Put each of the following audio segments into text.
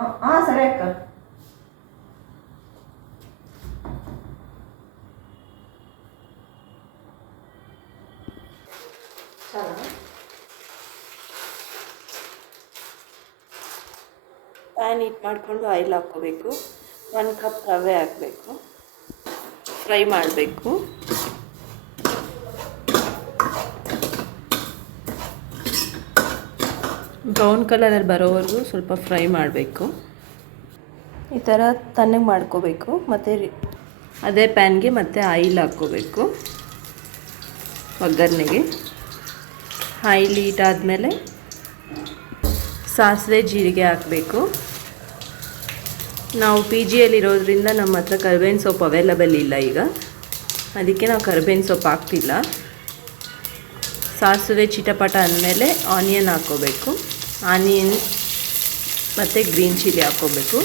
ಹಾಂ ಸರಿ ಅಕ್ಕ. ಪ್ಯಾನ್ ಹೀಟ್ ಮಾಡಿಕೊಂಡು ಆಯಿಲ್ ಹಾಕ್ಕೋಬೇಕು. 1 ಕಪ್ ರವೆ ಹಾಕಬೇಕು, ಫ್ರೈ ಮಾಡಬೇಕು. ಬ್ರೌನ್ ಕಲರಲ್ಲಿ ಬರೋವರೆಗೂ ಸ್ವಲ್ಪ ಫ್ರೈ ಮಾಡಬೇಕು. ಈ ಥರ ತಣ್ಣಗೆ ಮಾಡ್ಕೋಬೇಕು. ಮತ್ತು ಅದೇ ಪ್ಯಾನ್ಗೆ ಮತ್ತೆ ಆಯಿಲ್ ಹಾಕ್ಕೋಬೇಕು ಒಗ್ಗರಣೆಗೆ. ಆಯಿಲ್ ಹೀಟ್ ಆದಮೇಲೆ ಸಾಸಿವೆ ಜೀರಿಗೆ ಹಾಕಬೇಕು. ನಾವು ಪಿ ಜಿಯಲ್ಲಿರೋದ್ರಿಂದ ನಮ್ಮ ಹತ್ರ ಕರಿಬೇವಿನ ಸೊಪ್ಪು ಅವೈಲಬಲ್ ಇಲ್ಲ ಈಗ, ಅದಕ್ಕೆ ನಾವು ಕರಿಬೇವಿನ ಸೊಪ್ಪು ಹಾಕ್ತಿಲ್ಲ. ಸಾಸಿವೆ ಚಿಟಪಟ ಅಂದಮೇಲೆ ಆನಿಯನ್ ಹಾಕ್ಕೋಬೇಕು. ಆನಿಯನ್ ಮತ್ತು ಗ್ರೀನ್ ಚಿಲ್ಲಿ ಹಾಕ್ಕೋಬೇಕು.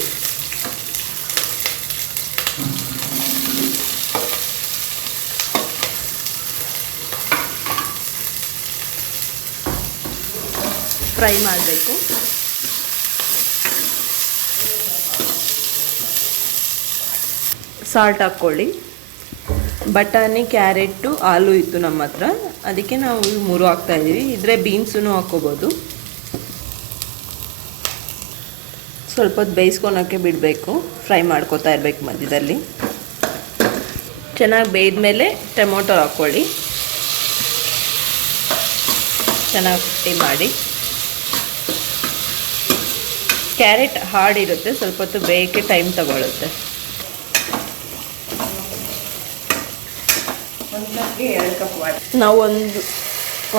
ಫ್ರೈ ಮಾಡಬೇಕು. ಸಾಲ್ಟ್ ಹಾಕ್ಕೊಳ್ಳಿ. ಬಟಾಣಿ, ಕ್ಯಾರೆಟು, ಆಲೂ ಇತ್ತು ನಮ್ಮ ಹತ್ರ, ಅದಕ್ಕೆ ನಾವು 3 ಹಾಕ್ತಾಯಿದ್ದೀವಿ. ಇದ್ರೆ ಬೀನ್ಸೂ ಹಾಕ್ಕೋಬೋದು. ಸ್ವಲ್ಪ ಹೊತ್ತು ಬೇಯಿಸ್ಕೊಳಕ್ಕೆ ಬಿಡಬೇಕು. ಫ್ರೈ ಮಾಡ್ಕೊತಾ ಇರಬೇಕು ಮಧ್ಯದಲ್ಲಿ. ಚೆನ್ನಾಗಿ ಬೇಯ್ದಮೇಲೆ ಟೊಮೊಟೊ ಹಾಕ್ಕೊಳ್ಳಿ. ಚೆನ್ನಾಗಿ ಫ್ರೈ ಮಾಡಿ. ಕ್ಯಾರೆಟ್ ಹಾರ್ಡಿರುತ್ತೆ, ಸ್ವಲ್ಪ ಹೊತ್ತು ಬೇಯಕ್ಕೆ ಟೈಮ್ ತಗೊಳ್ಳುತ್ತೆ. ನಾವು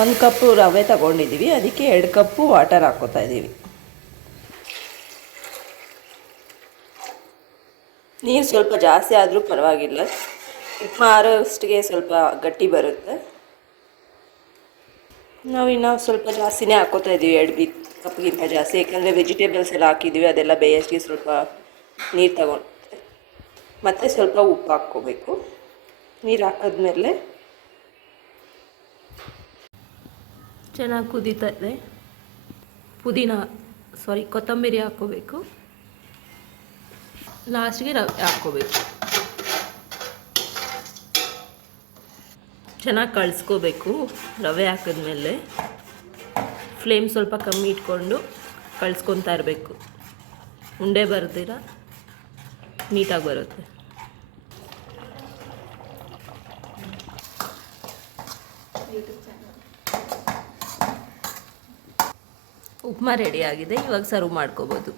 ಒಂದು ಕಪ್ಪು ರವೆ ತಗೊಂಡಿದ್ದೀವಿ, ಅದಕ್ಕೆ 2 ಕಪ್ಪು ವಾಟರ್ ಹಾಕ್ಕೋತಾ ಇದ್ದೀವಿ. ನೀರು ಸ್ವಲ್ಪ ಜಾಸ್ತಿ ಆದರೂ ಪರವಾಗಿಲ್ಲ, ಉಪ್ಪು ಆರೋಷ್ಟಿಗೆ ಸ್ವಲ್ಪ ಗಟ್ಟಿ ಬರುತ್ತೆ. ನಾವು ಇನ್ನೂ ಸ್ವಲ್ಪ ಜಾಸ್ತಿನೇ ಹಾಕ್ಕೋತಾ ಇದ್ದೀವಿ, 2 ಕಪ್ಗಿಂತ ಜಾಸ್ತಿ, ಯಾಕಂದರೆ ವೆಜಿಟೇಬಲ್ಸ್ ಎಲ್ಲ ಹಾಕಿದ್ದೀವಿ, ಅದೆಲ್ಲ ಬೇಯೋಷ್ಟಿಗೆ ಸ್ವಲ್ಪ ನೀರು ತಗೊಳುತ್ತೆ. ಮತ್ತು ಸ್ವಲ್ಪ ಉಪ್ಪು ಹಾಕ್ಕೋಬೇಕು. ನೀರು ಹಾಕಿದ್ಮೇಲೆ ಚೆನ್ನಾಗಿ ಕುದೀತಾ ಇದೆ. ಕೊತ್ತಂಬರಿ ಹಾಕ್ಕೋಬೇಕು. ಲಾಸ್ಟ್ಗೆ ರವೆ ಹಾಕ್ಕೋಬೇಕು. ಚೆನ್ನಾಗಿ ಕಳಿಸ್ಕೋಬೇಕು. ರವೆ ಹಾಕಿದ್ಮೇಲೆ ಫ್ಲೇಮ್ ಸ್ವಲ್ಪ ಕಮ್ಮಿ ಇಟ್ಕೊಂಡು ಕಳಿಸ್ಕೊತಾ ಇರಬೇಕು. ಉಂಡೆ ಬರ್ದಿರ ನೀಟಾಗಿ ಬರುತ್ತೆ. ಉಪ್ಮಾ ರೆಡಿ ಆಗಿದೆ. ಇವಾಗ ಸರ್ವ್ ಮಾಡ್ಕೋಬೋದು.